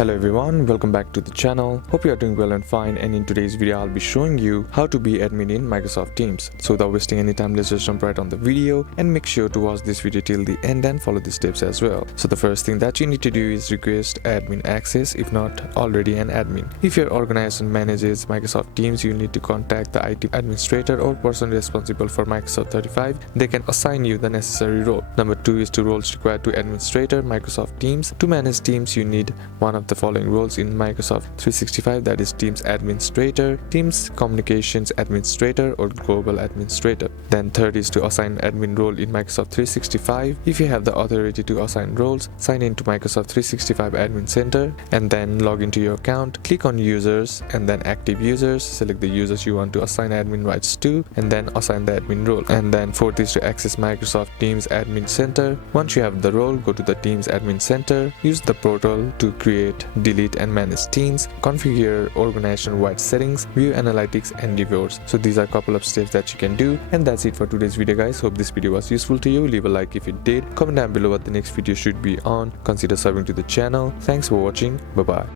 Hello everyone, welcome back to the channel. Hope you are doing well and fine, and in today's video I'll be showing you how to be admin in Microsoft Teams. So without wasting any time, let's just jump right on the video and make sure to watch this video till the end and follow the steps as well. So the first thing that you need to do is request admin access if not already an admin. If your organization manages Microsoft Teams, you need to contact the IT administrator or person responsible for Microsoft 365. They can assign you the necessary role. Number 2 is to roles required to administrator Microsoft Teams. To manage Teams, you need one of the following roles in Microsoft 365, that is Teams Administrator, Teams Communications Administrator, or Global Administrator. Then third is to assign admin role in Microsoft 365. If you have the authority to assign roles, sign into Microsoft 365 Admin Center and then log into your account. Click on Users and then Active Users. Select the users you want to assign admin rights to and then assign the admin role. And then fourth is to access Microsoft Teams Admin Center. Once you have the role, go to the Teams Admin Center. Use the portal to create, delete and manage teams, configure organization-wide settings, view analytics and reports. So these are a couple of steps that you can do, and that's it for today's video guys. Hope this video was useful to you. Leave a like if it did, comment down below what the next video should be on, consider subbing to the channel. Thanks for watching, bye bye.